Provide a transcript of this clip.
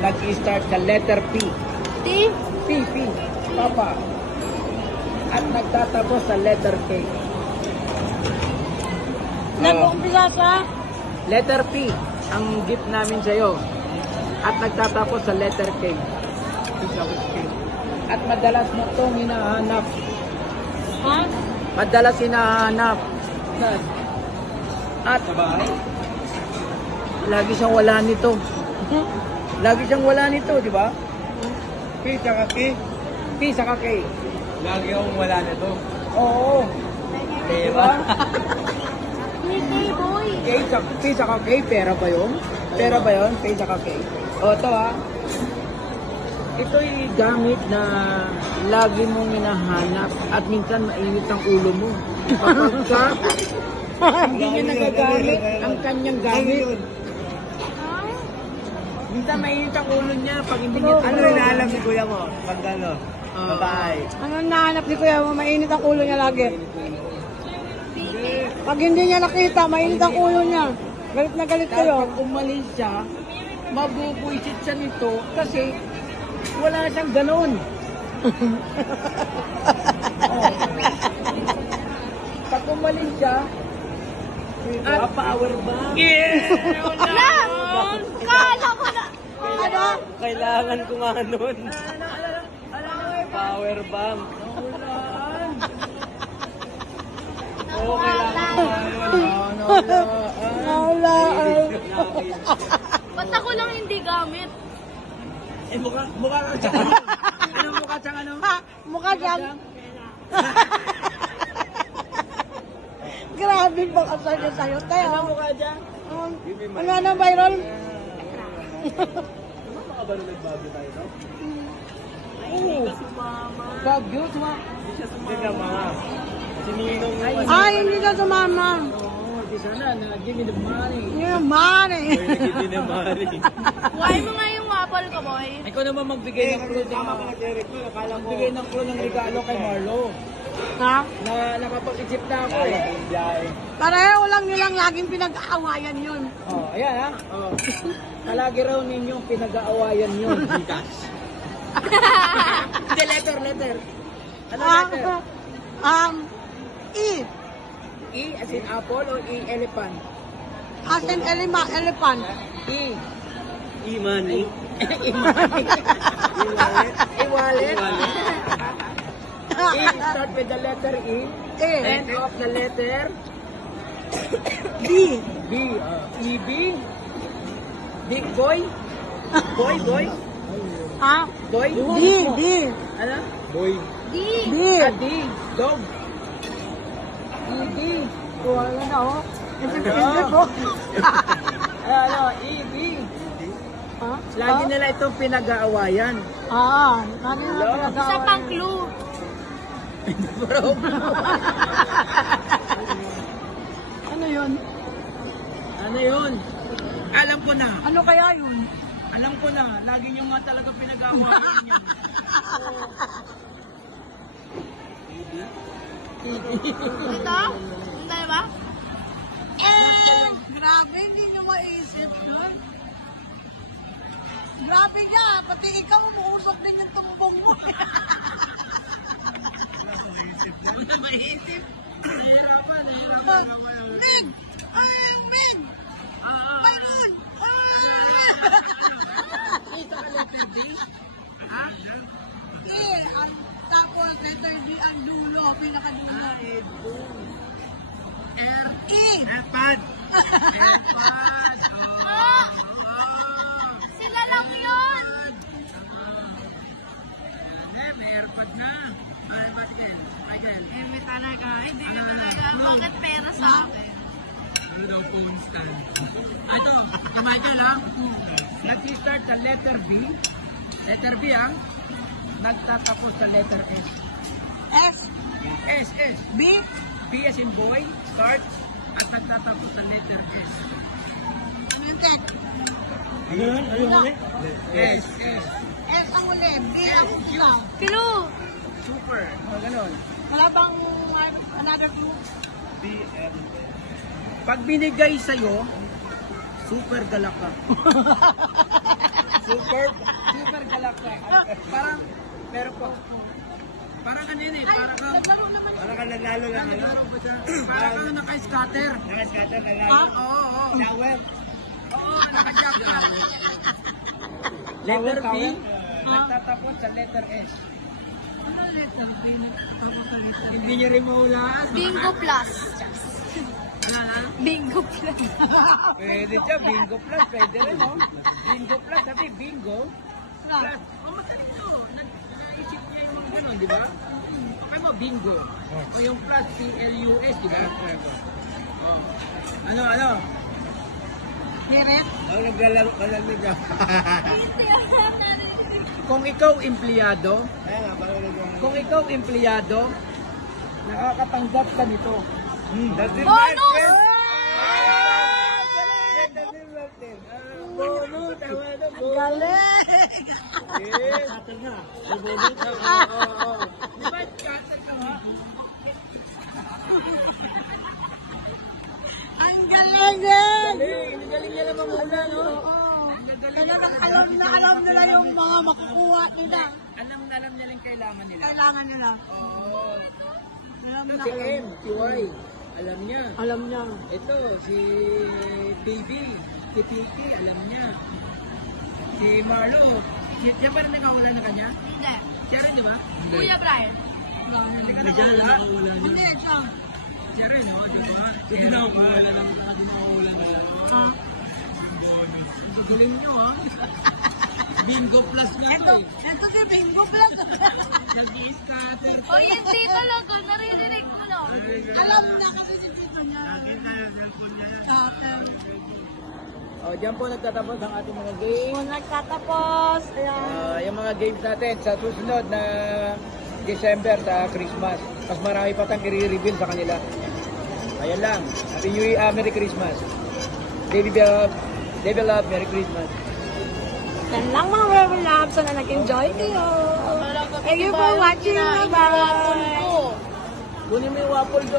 nag-start sa letter P. T? P. Papa. At nagtatapos sa letter K. Nag-uumpisa sa? Letter P ang gift namin sa'yo. At nagtatapos sa letter K. At madalas mo itong hinahanap. Ha? Madalas hinahanap. At lagi siyang wala nito. Lagi siyang wala nito, di ba? P tsaka K. P saka K. Lagi akong wala nito. Oo. Di ba? Boy. P saka K, pera ba yun? Pera ba yun? P saka K. O, ito ha. Ito'y gamit na lagi mong hinahanap at minsan mainit ang ulo mo. Kapag ka, hindi niya nagagamit ang kanyang gamit. Minsan mainit ang ulo niya pag hindi niya Ano inaalam ni kuya mo? Pag ano? Babae. Ano nahanap ni Kuya mo? Mainit ang ulo niya lagi. Pag hindi niya nakita, mainit ang ulo niya. Galit na galit Dahil kayo. pag umalis siya, mabubuisit siya nito kasi wala siyang ganon. Pag umalis siya, at power bank. Kala ko na! Ano? Kailangan ko nga nun. Power bank. Oo, kailangan ko Wala. Ba't ako lang hindi gamit? Eh, mukha ka siya. Ano mukha siya ano? Mukha dyan. Grabe ba kasal niya sa'yo, Teo? Ano mukha siya? Ano na, viral? Makabalo nagbago tayo, no? Oo. Bagyo, diba? Hindi ka mga. Sininong Ay, hindi na sumama. Oo, di sana na give me the money. Yung money. nagtitinamari. Why mo nga yung wapol ko, boy? Ikaw naman magbigay ng clue Tama ka nag-Eric ko. Akala ko. magbigay ng clue ng regalo kay Marlo. Ha? Na nakapag-isip na ako eh. Pareho lang nilang laging pinag-aawayan yun. Oh, ayan ha. Oh. Palagi raw ninyong pinag-aawayan yun. Hindi, letter. Ano letter? E. E as in apple or E elephant? As in elephant. E. E-money. E-wallet. E start with the letter E. E. End of the letter B. B. E-B. Big boy. Boy. Ha? Boy. D. Ano? Boy. D. A D. Dog. E-D. Wala na, oh. Hindi ko. Ano? E-B. Ha? Lagi nila itong pinag-aawayan. Lagi nila Isa pinag-aawayan. pang clue. Ano yun? Ano yun? Alam ko na. Ano kaya yun? Alam ko na. Lagi nyo nga talaga pinag-aawayan niya. Ito? Hindi ba? Grabe, hindi nyo maisip yun. Grabe niya, pati ikaw umuusok din yung tumbong mo. Maisip. Nahirapan. Meg! Meg! Ayun! Ito ka letter D? Ha? Tapos letter D ang dulo, pinakadulo. Airpad. Sila lang yun! May airpad na. Michael. May talaga. Hindi ka talaga. Bakit pera sa akin? Ano daw phone stand? Ito, imagine lang. Nag-start sa letter B. Letter B ang nagtatapos sa letter S. S. B? B as in boy, start, at nagtatapos sa letter S. Ano yung tek? Ano yun? Ano yung huli? S. S ang uli, B ang isa. Clue! Super. Ganon. Wala bang another clue? BM. Pag binigay sa'yo, super galak ka. Super Bird, Super Galactic. Parang, meron po. Parang ano yun eh, parang kang, Para ka nanalo lang, ano? parang kang naka-scatter. Nakascatter na lang. Oo, oo. Shower. Oo, naka-scatter. Letter B, nagtatapos sa letter S. Hindi niya rin mahulaan. Bingo Plus. Ano na? Bingo Plus. Pwede siya, bingo plus, pwede rin, no? Bingo plus, sabi, bingo plus. Oh, magaling to. Naisip niya yung mga gano'n, di ba? Okay mo, bingo. O yung plus, P-L-U-S, di ba? Oh. Ano? Meron? Ang naglalaro ka lang nila. Kung ikaw empleyado, Ayan nga, parang naglalaro. kung ikaw empleyado, nakakatanggap ka nito. That's it, Bonus! Martin. Bonus, tama na, bonus. Galing! Yes. Scatter na. Oo. Di ba, scatter ka nga? Ang galing din! Galing, galing niya naman muna, no? Talagang alam nila yung mga makukuha nila. Alam niya lang kailangan nila. Kailangan nila. Oo. Alam na Si M, si Y, alam niya. Alam niya. Ito, si Baby, si Tiki, alam niya. Si Marlo, yan ba na nakawala na kanya? Hindi. Siya rin, di ba? Kuya Brian. Hindi ka nakawala. Hindi, ito. Siya rin, no? Di ba? Hindi na ako wala lang. Hindi na ako wala lang. Ang galing niyo, ha? Bingo plus nga Ito, to, eh. ito si Bingo Plus. Selfie scatter. O yun dito lang ko. Naririnig ko lang. Alam na kasi si Tito niya. Oh, diyan po nagtatapos ang ating mga games. Kung nagtatapos, ayan. Yung mga games natin sa susunod na December sa Christmas. Mas marami pa tayong i-reveal sa kanila. Ayan lang. Happy New Year, Merry Christmas. Baby Love, Merry Christmas. Yan lang mga Rebel Labs. Sana nag-enjoy kayo. Thank you for watching. Bye-bye. Kunin mo yung waffle doon.